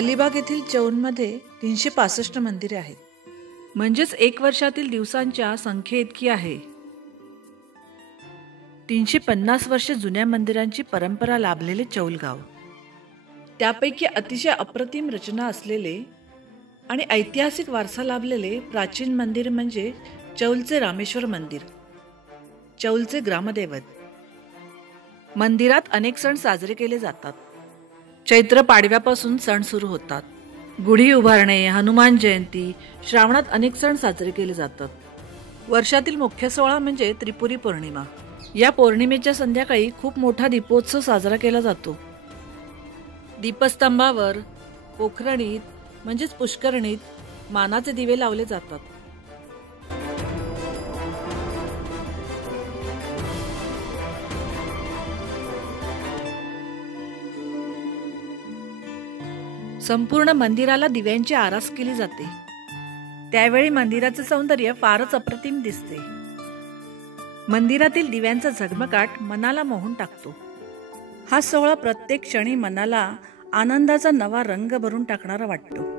अलिबाग येथील चौलमध्ये 365 मंदिरे आहेत, म्हणजेच एक वर्षातील दिवसांच्या संख्येइतकी आहे. 350 वर्ष जुन्या मंदिरांची परंपरा लाभलेले चौल गाव, त्यापैकी अतिशय अप्रतिम रचना असलेले आणि ऐतिहासिक वारसा लाभलेले प्राचीन मंदिर म्हणजे चौलचे रामेश्वर मंदिर, चौलचे ग्रामदैवत. मंदिरात अनेक सण साजरे केले जातात. चैत्र पाडव्यापासून सण सुरू होतात. गुढी उभारणे, हनुमान जयंती, श्रावणात अनेक सण साजरे केले जातात. वर्षातील मुख्य सोहळा म्हणजे त्रिपुरी पौर्णिमा. या पौर्णिमेच्या संध्याकाळी खूप मोठा दीपोत्सव साजरा केला जातो. दीपस्तंभावर पोखरणीत म्हणजेच पुष्करणीत मानाचे दिवे लावले जातात. संपूर्ण मंदिराला दिव्यांची आरास केली जाते. त्यावेळी मंदिराचे सौंदर्य फारच अप्रतिम दिसते. मंदिरातील दिव्यांचा झगमगाट मनाला मोहून टाकतो. हा सोहळा प्रत्येक क्षणी मनाला आनंदाचा नवा रंग भरून टाकणारा वाटतो.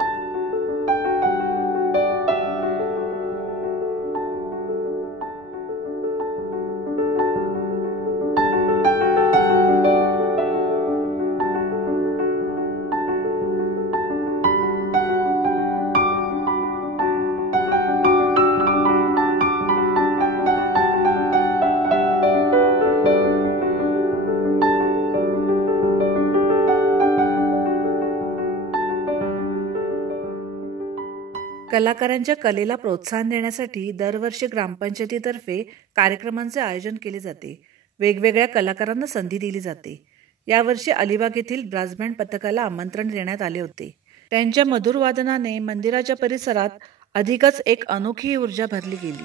कलाकारांच्या कलेला प्रोत्साहन देण्यासाठी दरवर्षी ग्रामपंचायतीतर्फे कार्यक्रमांचे आयोजन केले जाते. वेगवेगळ्या कलाकारांना संधी दिली जाते. यावर्षी अलिबाग येथील ब्रास बँड पथकाला आमंत्रण देण्यात आले होते. त्यांच्या मधुर वादनाने मंदिराच्या परिसरात अधिकच एक अनोखी ऊर्जा भरली गेली.